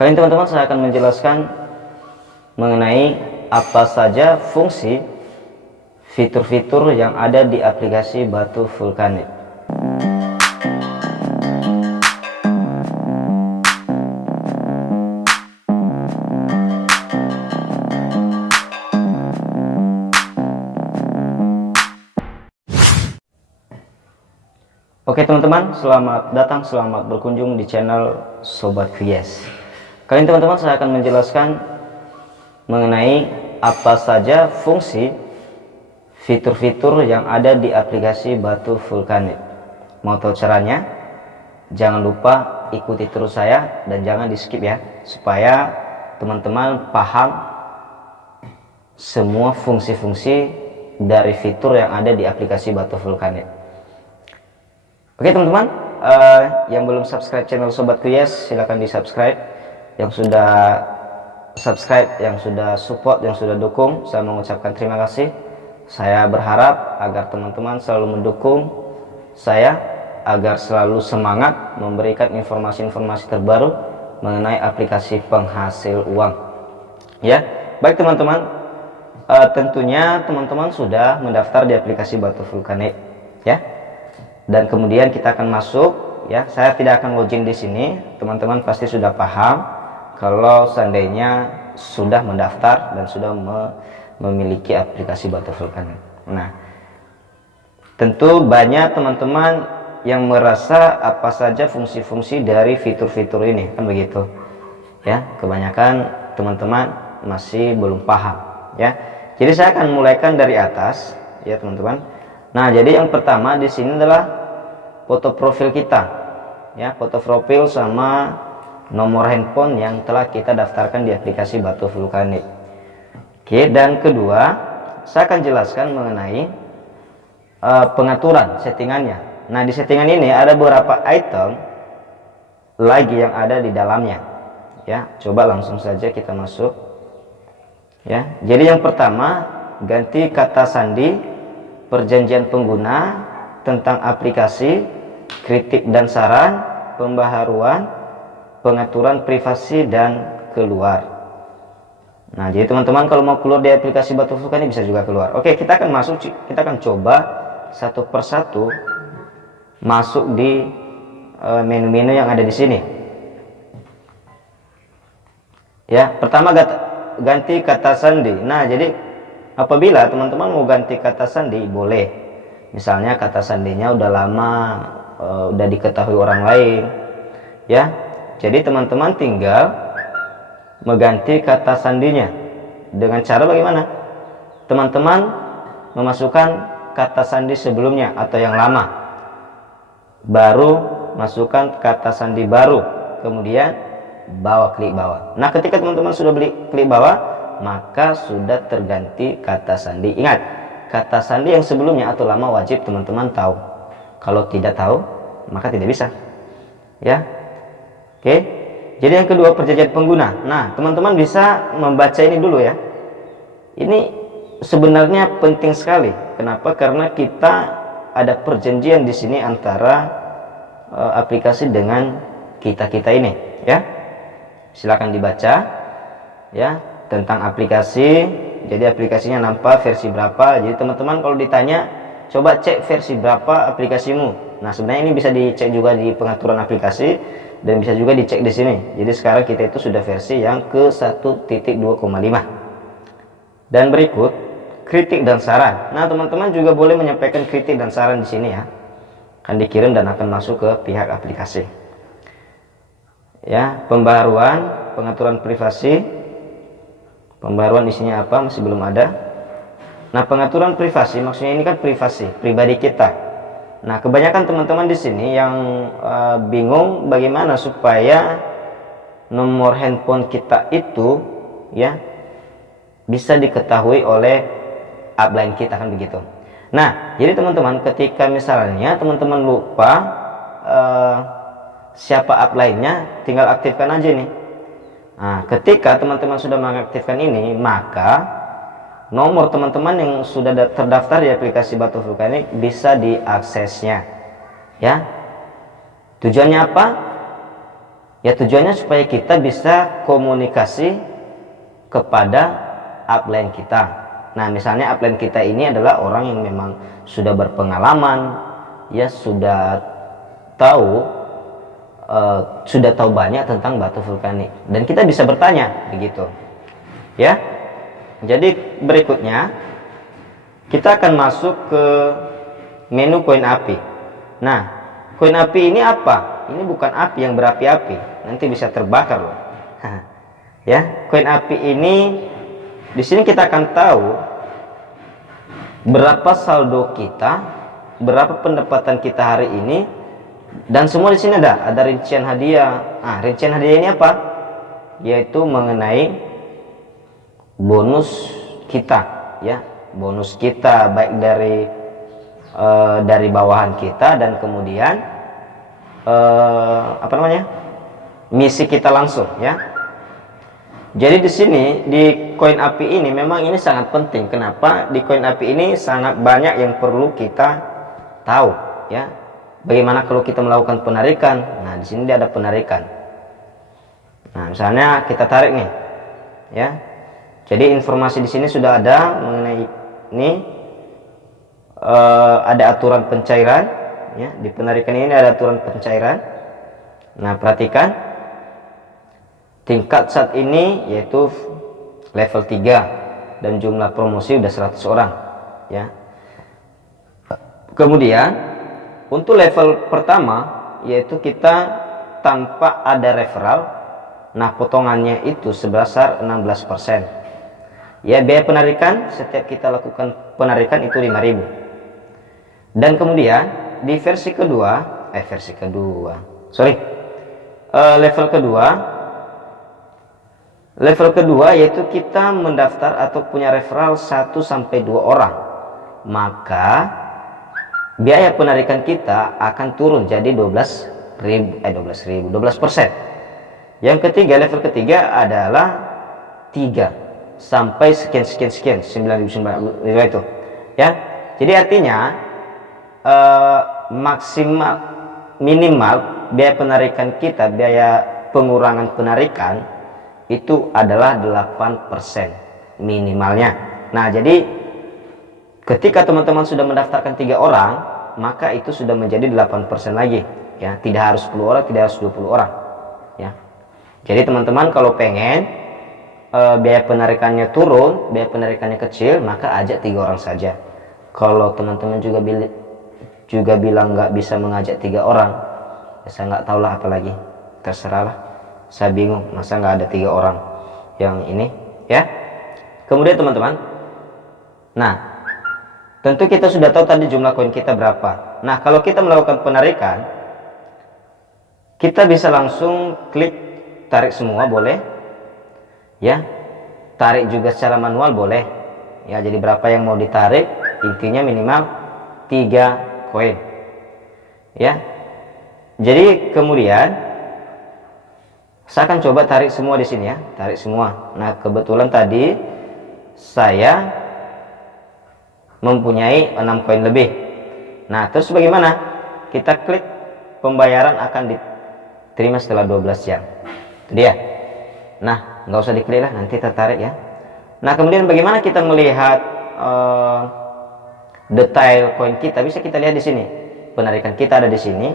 Kali ini teman-teman saya akan menjelaskan mengenai apa saja fungsi fitur-fitur yang ada di aplikasi Batu Vulkanik. Oke teman-teman, selamat datang, selamat berkunjung di channel Sobat Vies. Kali ini teman-teman saya akan menjelaskan mengenai apa saja fungsi fitur-fitur yang ada di aplikasi Batu Vulkanik. Mau tahu caranya? Jangan lupa ikuti terus saya dan jangan di skip ya, supaya teman-teman paham semua fungsi-fungsi dari fitur yang ada di aplikasi Batu Vulkanik. Oke teman-teman, yang belum subscribe channel Sobat Vies silahkan di subscribe. Yang sudah subscribe, yang sudah support, yang sudah dukung, saya mengucapkan terima kasih. Saya berharap agar teman-teman selalu mendukung saya agar selalu semangat memberikan informasi-informasi terbaru mengenai aplikasi penghasil uang. Ya, baik teman-teman, tentunya teman-teman sudah mendaftar di aplikasi Batu Vulkanik, ya. Dan kemudian kita akan masuk, ya. Saya tidak akan login di sini. Teman-teman pasti sudah paham kalau seandainya sudah mendaftar dan sudah memiliki aplikasi Batu Vulkanik. Nah, tentu banyak teman-teman yang merasa apa saja fungsi-fungsi dari fitur-fitur ini, kan begitu ya. Kebanyakan teman-teman masih belum paham ya. Jadi saya akan mulaikan dari atas ya teman-teman. Nah, jadi yang pertama di sini adalah foto profil kita ya, foto profil sama nomor handphone yang telah kita daftarkan di aplikasi Batu Vulkanik. Oke, dan kedua saya akan jelaskan mengenai pengaturan settingannya. Nah, di settingan ini ada beberapa item lagi yang ada di dalamnya ya. Coba langsung saja kita masuk ya. Jadi yang pertama, ganti kata sandi, perjanjian pengguna, tentang aplikasi, kritik dan saran, pembaharuan, pengaturan privasi dan keluar. Nah, jadi teman-teman kalau mau keluar di aplikasi Batu Vulkanik bisa juga keluar. Oke, kita akan masuk, kita akan coba satu persatu masuk di menu-menu yang ada di sini. Ya, pertama ganti kata sandi. Nah, jadi apabila teman-teman mau ganti kata sandi boleh. Misalnya kata sandinya udah lama, udah diketahui orang lain, ya. Jadi teman-teman tinggal mengganti kata sandinya dengan cara bagaimana? Teman-teman memasukkan kata sandi sebelumnya atau yang lama, baru masukkan kata sandi baru, kemudian klik bawah. Nah, ketika teman-teman sudah klik bawah, maka sudah terganti kata sandi. Ingat, kata sandi yang sebelumnya atau lama wajib teman-teman tahu. Kalau tidak tahu, maka tidak bisa. Ya. Oke, jadi yang kedua perjanjian pengguna. Nah, teman-teman bisa membaca ini dulu ya. Ini sebenarnya penting sekali. Kenapa? Karena kita ada perjanjian di sini antara aplikasi dengan kita ini, ya. Silakan dibaca, ya, tentang aplikasi. Jadi aplikasinya nampak versi berapa. Jadi teman-teman kalau ditanya, coba cek versi berapa aplikasimu. Nah, sebenarnya ini bisa dicek juga di pengaturan aplikasi. Dan bisa juga dicek di sini. Jadi sekarang kita itu sudah versi yang ke 1.2,5. Dan berikut kritik dan saran. Nah, teman-teman juga boleh menyampaikan kritik dan saran di sini ya. Akan dikirim dan akan masuk ke pihak aplikasi. Ya, pembaharuan, pengaturan privasi. Pembaharuan isinya apa? Masih belum ada. Nah, pengaturan privasi maksudnya ini kan privasi pribadi kita. Nah, kebanyakan teman-teman di sini yang bingung bagaimana supaya nomor handphone kita itu ya bisa diketahui oleh upline kita, kan begitu. Nah, jadi teman-teman ketika misalnya teman-teman lupa siapa upline-nya, tinggal aktifkan aja nih. Nah, ketika teman-teman sudah mengaktifkan ini, maka nomor teman-teman yang sudah terdaftar di aplikasi Batu Vulkanik bisa diaksesnya ya. Tujuannya apa? Ya tujuannya supaya kita bisa komunikasi kepada upline kita. Nah misalnya upline kita ini adalah orang yang memang sudah berpengalaman, ya sudah tahu banyak tentang batu vulkanik, dan kita bisa bertanya begitu ya. Jadi berikutnya kita akan masuk ke menu koin api. Nah koin api ini apa? Ini bukan api yang berapi-api, nanti bisa terbakar loh. Ya, koin api ini di sini kita akan tahu berapa saldo kita, berapa pendapatan kita hari ini, dan semua di sini ada rincian hadiah. Ah, rincian hadiah ini apa? Yaitu mengenai bonus kita, ya, bonus kita baik dari bawahan kita dan kemudian misi kita langsung, ya. Jadi di sini di koin api ini memang ini sangat penting. Kenapa? Di koin api ini sangat banyak yang perlu kita tahu, ya. Bagaimana kalau kita melakukan penarikan? Nah, di sini dia ada penarikan. Nah, misalnya kita tarik nih, ya. Jadi informasi di sini sudah ada mengenai ini, ada aturan pencairan, ya. Di penarikan ini ada aturan pencairan. Nah, perhatikan tingkat saat ini yaitu level 3 dan jumlah promosi udah 100 orang, ya. Kemudian untuk level pertama yaitu kita tanpa ada referral. Nah, potongannya itu sebesar 16%. Ya, biaya penarikan setiap kita lakukan penarikan itu 5.000. Dan kemudian di level kedua yaitu kita mendaftar atau punya referral 1-2 orang, maka biaya penarikan kita akan turun jadi 12%. Yang ketiga, level ketiga adalah 3 sampai sekian 9.900 itu, ya. Jadi artinya minimal biaya penarikan kita, biaya pengurangan penarikan itu adalah 8% minimalnya. Nah, jadi ketika teman-teman sudah mendaftarkan 3 orang, maka itu sudah menjadi 8% lagi, ya. Tidak harus 10 orang, tidak harus 20 orang, ya. Jadi teman-teman kalau pengen biaya penarikannya turun, biaya penarikannya kecil, maka ajak 3 orang saja. Kalau teman-teman juga bilang nggak bisa mengajak 3 orang, ya saya nggak tahu lah, apalagi terserahlah, saya bingung masa nggak ada 3 orang yang ini, ya. Kemudian teman-teman, nah tentu kita sudah tahu tadi jumlah koin kita berapa. Nah, kalau kita melakukan penarikan, kita bisa langsung klik tarik semua, boleh, ya. Tarik juga secara manual, boleh, ya. Jadi berapa yang mau ditarik, intinya minimal 3 koin, ya. Jadi kemudian saya akan coba tarik semua di sini, ya, tarik semua. Nah, kebetulan tadi saya mempunyai 6 koin lebih. Nah, terus bagaimana? Kita klik pembayaran akan diterima setelah 12 jam. Itu dia. Nah, nggak usah diklik lah, nanti tertarik, ya. Nah, kemudian bagaimana kita melihat detail koin kita? Bisa kita lihat di sini. Penarikan kita ada di sini,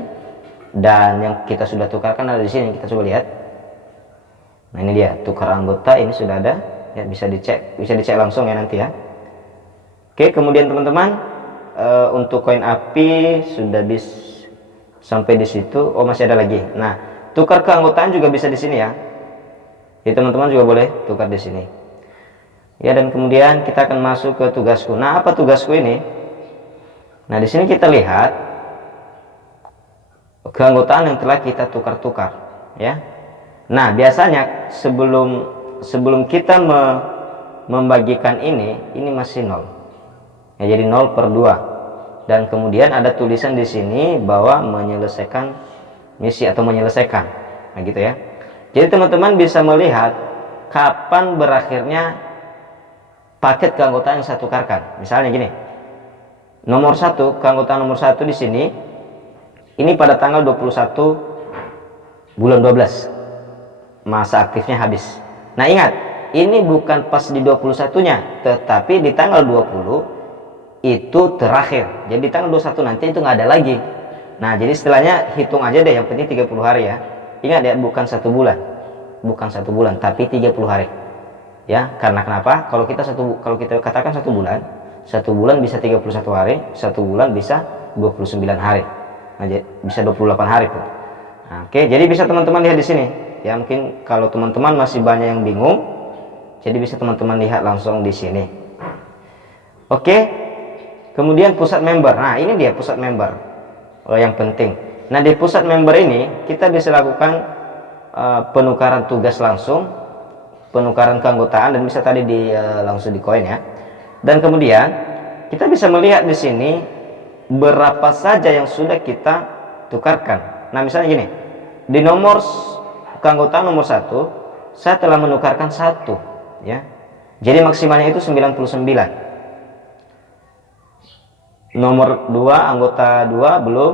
dan yang kita sudah tukarkan ada di sini. Kita coba lihat. Nah, ini dia tukar anggota, ini sudah ada, ya. Bisa dicek langsung, ya, nanti, ya. Oke, kemudian teman-teman, untuk koin api sudah sampai di situ. Oh, masih ada lagi. Nah, tukar keanggotaan juga bisa di sini, ya. Jadi teman-teman juga boleh tukar di sini, ya. Dan kemudian kita akan masuk ke tugasku. Nah, apa tugasku ini? Nah, di sini kita lihat keanggotaan yang telah kita tukar-tukar, ya. Nah, biasanya sebelum kita membagikan ini masih 0. Ya, jadi 0/2. Dan kemudian ada tulisan di sini bahwa menyelesaikan misi atau menyelesaikan. Nah, gitu, ya. Jadi teman-teman bisa melihat kapan berakhirnya paket keanggotaan yang saya tukarkan. Misalnya gini. Nomor 1, keanggotaan nomor 1 di sini ini pada tanggal 21 bulan 12. masa aktifnya habis. Nah ingat, ini bukan pas di 21-nya, tetapi di tanggal 20 itu terakhir. Jadi di tanggal 21 nanti itu nggak ada lagi. Nah jadi istilahnya hitung aja deh, yang penting 30 hari ya. Ingat ya, bukan 1 bulan, bukan 1 bulan, tapi 30 hari. Ya, karena kenapa? Kalau kita katakan 1 bulan, 1 bulan bisa 31 hari, 1 bulan bisa 29 hari. Nah, bisa 28 hari pun. Nah, oke, jadi bisa teman-teman lihat di sini. Ya, mungkin kalau teman-teman masih banyak yang bingung, jadi bisa teman-teman lihat langsung di sini. Oke. Kemudian pusat member. Nah, ini dia pusat member. Yang penting. Nah, di pusat member ini kita bisa lakukan penukaran tugas langsung, penukaran keanggotaan, dan bisa tadi langsung di koin ya. Dan kemudian kita bisa melihat di sini berapa saja yang sudah kita tukarkan. Nah misalnya gini, di nomor keanggotaan nomor 1 saya telah menukarkan 1 ya, jadi maksimalnya itu 99. Nomor 2 anggota 2 belum,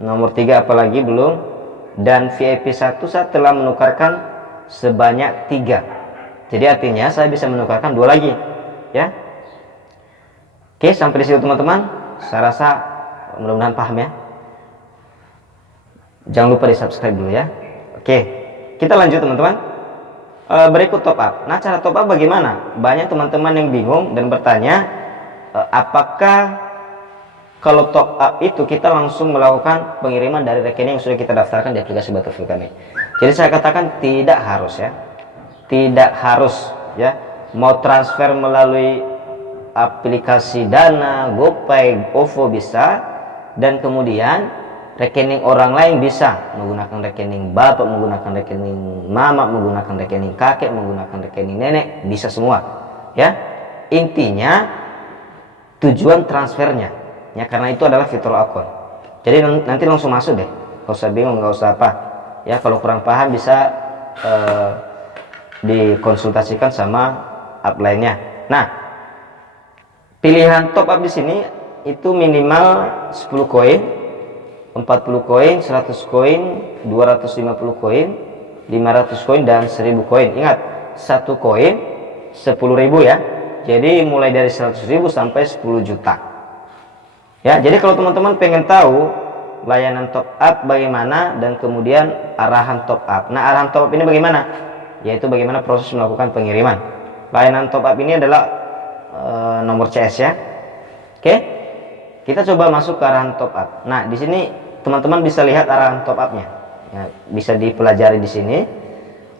nomor 3 apalagi belum, dan VIP 1 saya telah menukarkan sebanyak 3. Jadi artinya saya bisa menukarkan 2 lagi ya. Oke, sampai di situ teman-teman. Saya rasa mudah-mudahan paham ya. Jangan lupa di subscribe dulu ya. Oke, kita lanjut teman-teman. Berikut top up. Nah, cara top up bagaimana? Banyak teman-teman yang bingung dan bertanya, apakah kalau top up itu kita langsung melakukan pengiriman dari rekening yang sudah kita daftarkan di aplikasi Batu Vulkanik? Jadi saya katakan tidak harus ya. Tidak harus ya. Mau transfer melalui aplikasi Dana, GoPay, OVO bisa, dan kemudian rekening orang lain bisa, menggunakan rekening bapak, menggunakan rekening mama, menggunakan rekening kakek, menggunakan rekening nenek, bisa semua ya. Intinya tujuan transfernya ya, karena itu adalah fitur akun. Jadi nanti langsung masuk deh, nggak usah bingung, nggak usah apa ya. Kalau kurang paham bisa dikonsultasikan sama app lainnya. Nah, pilihan top up di sini itu minimal 10 koin, 40 koin, 100 koin, 250 koin, 500 koin, dan 1000 koin. Ingat, 1 koin 10.000 ya. Jadi mulai dari 100.000 sampai 10 juta. Ya, jadi kalau teman-teman pengen tahu layanan top up bagaimana dan kemudian arahan top up. Nah, arahan top up ini bagaimana? Yaitu bagaimana proses melakukan pengiriman. Layanan top up ini adalah nomor CS ya. Oke, kita coba masuk ke arahan top up. Nah di sini teman-teman bisa lihat arahan top upnya ya, bisa dipelajari di sini.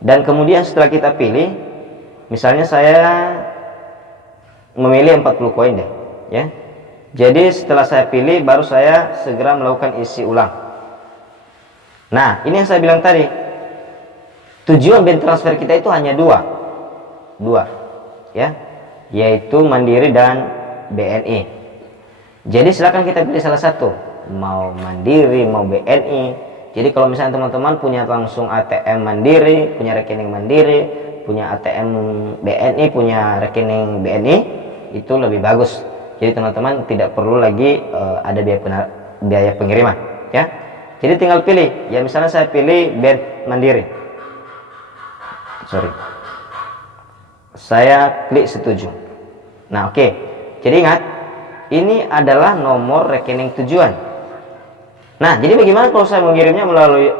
Dan kemudian setelah kita pilih, misalnya saya memilih 40 koin deh ya. Jadi setelah saya pilih baru saya segera melakukan isi ulang. Nah ini yang saya bilang tadi, tujuan bank transfer kita itu hanya dua ya, yaitu Mandiri dan BNI. Jadi silakan kita pilih salah satu, mau Mandiri mau BNI. Jadi kalau misalnya teman-teman punya langsung ATM Mandiri, punya rekening Mandiri, punya ATM BNI, punya rekening BNI, itu lebih bagus. Jadi teman-teman tidak perlu lagi ada biaya pengiriman ya. Jadi tinggal pilih ya, misalnya saya pilih BNI Mandiri, saya klik setuju. Nah oke, jadi ingat ini adalah nomor rekening tujuan. Nah jadi bagaimana kalau saya mengirimnya melalui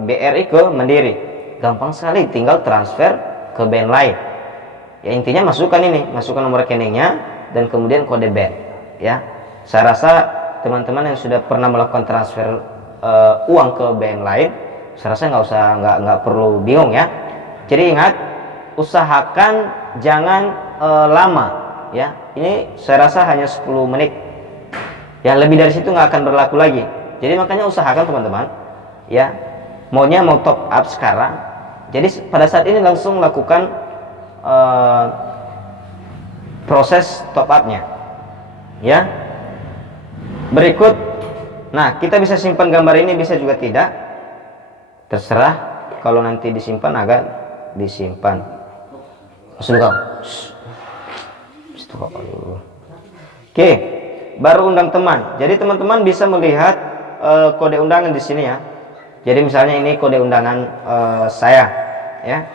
BRI ke Mandiri? Gampang sekali, tinggal transfer ke bank lain ya. Intinya masukkan nomor rekeningnya dan kemudian kode bank ya. Saya rasa teman-teman yang sudah pernah melakukan transfer uang ke bank lain, saya rasa nggak perlu bingung ya. Jadi ingat, usahakan jangan lama ya. Ini saya rasa hanya 10 menit ya, lebih dari situ nggak akan berlaku lagi. Jadi makanya usahakan teman-teman ya, maunya mau top up sekarang, jadi pada saat ini langsung lakukan proses top upnya ya. Berikut, nah kita bisa simpan gambar ini, bisa juga tidak, terserah. Kalau nanti disimpan agak disimpan. Oke, baru undang teman. Jadi teman-teman bisa melihat kode undangan di sini ya. Jadi misalnya ini kode undangan saya. ya.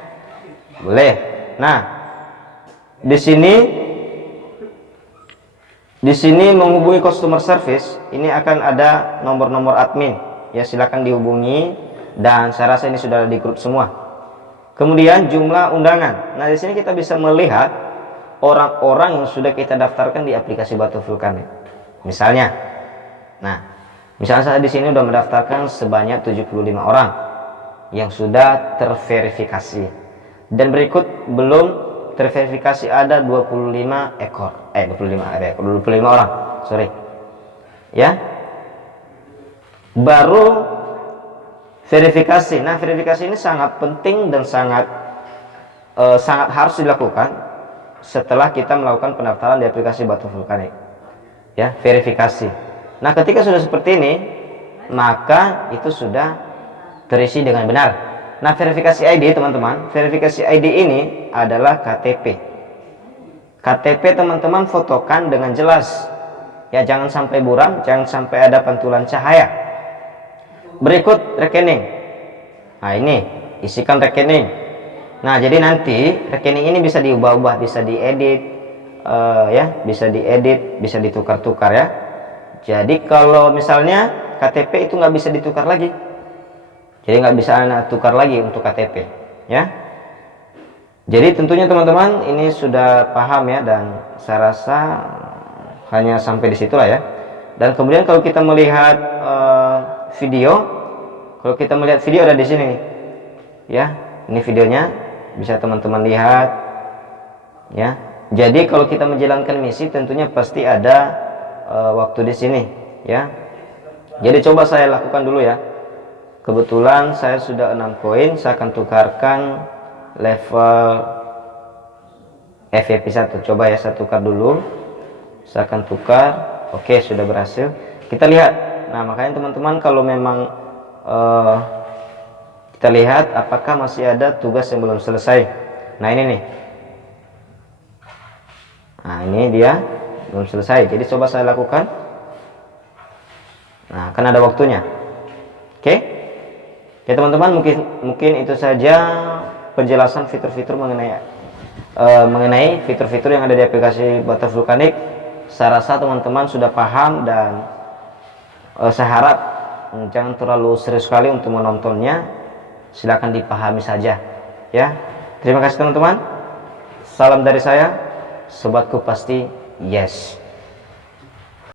Boleh. Nah, di sini menghubungi customer service, ini akan ada nomor-nomor admin. Ya, silakan dihubungi, dan saya rasa ini sudah di grup semua. Kemudian jumlah undangan. Nah, di sini kita bisa melihat orang-orang yang sudah kita daftarkan di aplikasi Batu Vulkanik. Misalnya, misalnya saya di sini sudah mendaftarkan sebanyak 75 orang yang sudah terverifikasi, dan berikut belum terverifikasi ada 25 orang, sorry. Ya. Baru verifikasi. Nah, verifikasi ini sangat penting dan sangat harus dilakukan setelah kita melakukan pendaftaran di aplikasi Batu Vulkanik. Ya, verifikasi. Nah, ketika sudah seperti ini, maka itu sudah terisi dengan benar. Nah, verifikasi ID, teman-teman, verifikasi ID ini adalah KTP. KTP teman-teman fotokan dengan jelas. Ya, jangan sampai buram, jangan sampai ada pantulan cahaya. Berikut rekening. Nah, ini isikan rekening. Nah, jadi nanti rekening ini bisa diubah-ubah, bisa diedit, bisa diedit, bisa ditukar-tukar ya. Jadi kalau misalnya KTP itu nggak bisa ditukar lagi, jadi nggak bisa tukar lagi untuk KTP, ya. Jadi tentunya teman-teman ini sudah paham ya, dan saya rasa hanya sampai di situlah ya. Dan kemudian kalau kita melihat video, ada di sini nih, ya. Ini videonya bisa teman-teman lihat, ya. Jadi kalau kita menjalankan misi tentunya pasti ada waktu di sini, ya. Jadi coba saya lakukan dulu ya. Kebetulan saya sudah 6 koin, saya akan tukarkan level FVP 1. Coba ya, saya tukar dulu. Saya akan tukar. Oke, sudah berhasil. Kita lihat. Nah, makanya teman-teman kalau memang kita lihat apakah masih ada tugas yang belum selesai. Nah, ini nih. Nah, ini dia belum selesai. Jadi coba saya lakukan. Nah, kan ada waktunya. Oke. Ya teman-teman, mungkin itu saja penjelasan fitur-fitur mengenai fitur-fitur yang ada di aplikasi Batu Vulkanik. Saya rasa teman-teman sudah paham, dan saya harap jangan terlalu serius sekali untuk menontonnya. Silakan dipahami saja, ya. Terima kasih teman-teman. Salam dari saya, sobatku pasti yes.